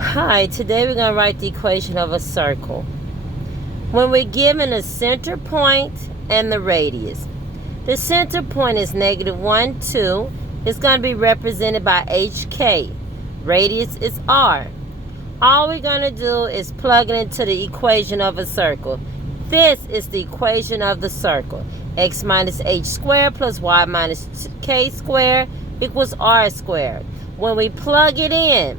Hi, today we're going to write the equation of a circle. When we're given a center point and the radius, the center point is -1, 2. It's going to be represented by HK. Radius is R. All we're going to do is plug it into the equation of a circle. This is the equation of the circle. X minus h squared plus y minus k squared equals r squared. When we plug it in,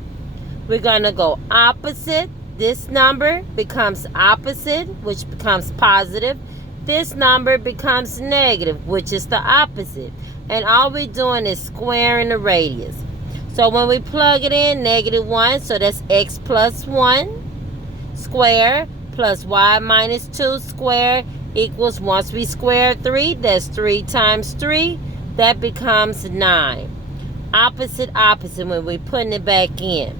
we're going to go opposite. This number becomes opposite, which becomes positive. This number becomes negative, which is the opposite. And all we're doing is squaring the radius. So when we plug it in, -1, so that's x plus 1 squared plus y minus 2 squared equals, once we square 3, that's 3 times 3. That becomes 9. Opposite, opposite when we're putting it back in.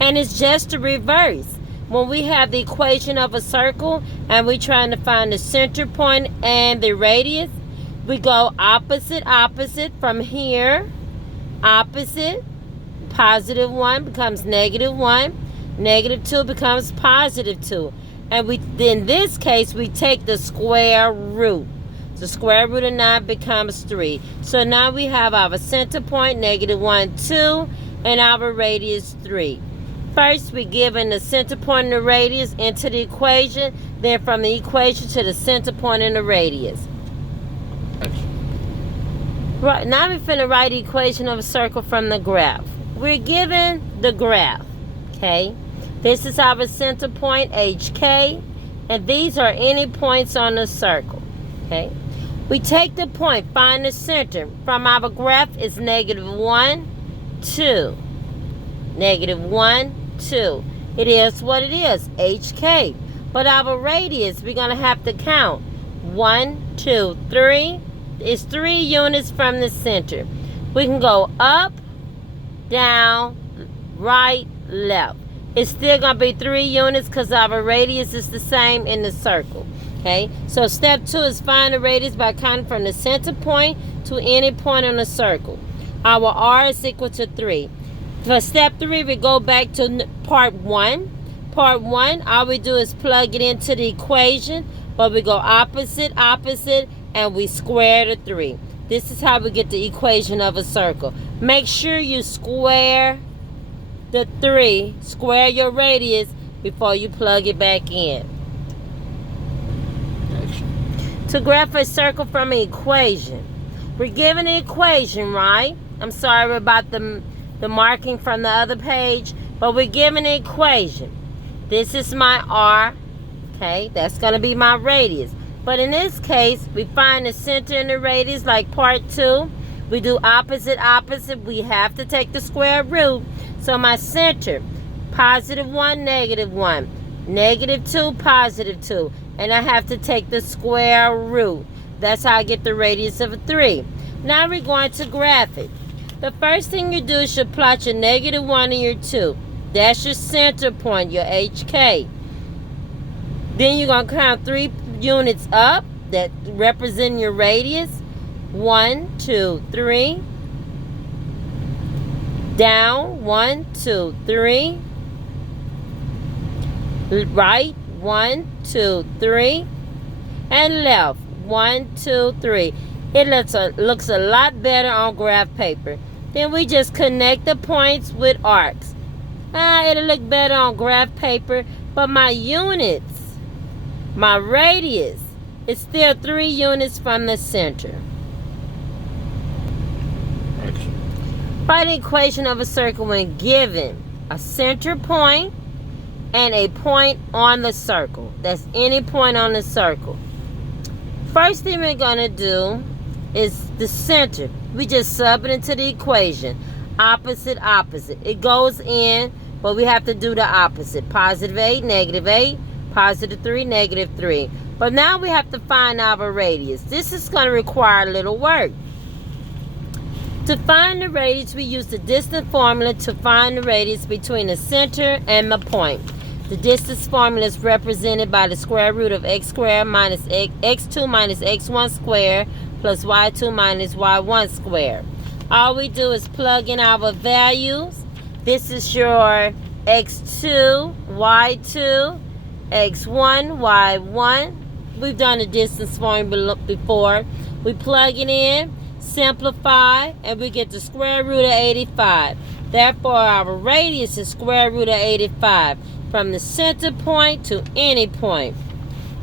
And it's just the reverse. When we have the equation of a circle and we're trying to find the center point and the radius, we go opposite, opposite from here. Opposite, +1 becomes -1. -2 becomes +2. And in this case, we take the square root. The square root of 9 becomes 3. So now we have our center point, -1, 2, and our radius 3. First, we're given the center point and the radius into the equation. Then from the equation to the center point and the radius. Right, now we're finna write the equation of a circle from the graph. We're given the graph, okay? This is our center point, HK, and these are any points on the circle, okay? We take the point, find the center. From our graph is -1, 2. -1, 2. It is what it is, HK. But our radius, we're going to have to count. 1, 2, 3. It's 3 units from the center. We can go up, down, right, left. It's still going to be 3 units because our radius is the same in the circle. Okay, so step 2 is find the radius by counting from the center point to any point on the circle. Our R is equal to 3. For step 3, we go back to part 1. Part 1, all we do is plug it into the equation, but we go opposite, opposite, and we square the 3. This is how we get the equation of a circle. Make sure you square the 3, square your radius before you plug it back in. To graph a circle from an equation, we're given an equation, right? I'm sorry about the marking from the other page, but we're given an equation. This is my R, okay? That's going to be my radius. But in this case, we find the center and the radius like part 2. We do opposite, opposite. We have to take the square root. So my center, +1, -1. -2, +2. And I have to take the square root. That's how I get the radius of a 3. Now we're going to graph it. The first thing you do is you plot your -1 and your 2. That's your center point, your HK. Then you're going to count 3 units up that represent your radius. 1, 2, 3. Down, 1, 2, 3. Right, 1, 2, 3. And left, 1, 2, 3. It looks a lot better on graph paper. Then we just connect the points with arcs. It'll look better on graph paper, but my units, my radius, is still 3 units from the center. Write an equation of a circle when given a center point and a point on the circle. That's any point on the circle. First thing we're going to do is the center. We just sub it into the equation. Opposite, opposite. It goes in, but we have to do the opposite. +8, -8, +3, -3. But now we have to find our radius. This is going to require a little work. To find the radius, we use the distance formula to find the radius between the center and the point. The distance formula is represented by the square root of x squared minus x2 minus x1 squared plus y2 minus y1 squared. All we do is plug in our values. This is your x2, y2, x1, y1. We've done a distance formula before. We plug it in, simplify, and we get the square root of 85. Therefore, our radius is square root of 85 from the center point to any point.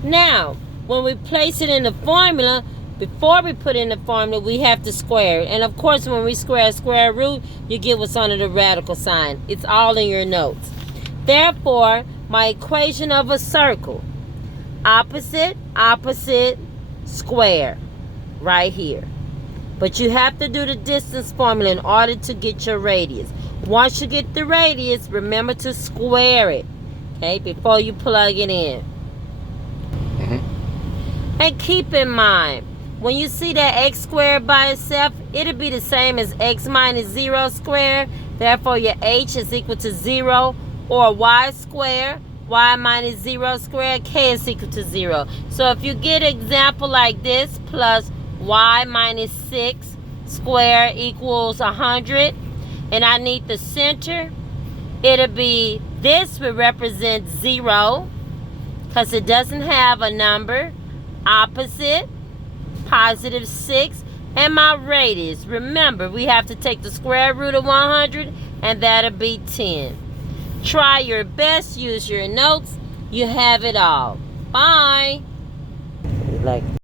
Now, when we place it in the formula, before we put in the formula, we have to square it. And of course, when we square a square root, you get what's under the radical sign. It's all in your notes. Therefore, my equation of a circle, opposite, opposite, square, right here. But you have to do the distance formula in order to get your radius. Once you get the radius, remember to square it, okay, before you plug it in. And keep in mind, when you see that x squared by itself, it'll be the same as x minus 0 squared. Therefore, your h is equal to 0, or y squared, y minus 0 squared, k is equal to 0. So if you get an example like this, plus y minus 6 squared equals 100, and I need the center, it'll be, this will represent 0, because it doesn't have a number, opposite, positive 6, and my radius. Remember, we have to take the square root of 100, and that'll be 10. Try your best, use your notes. You have it all. Bye.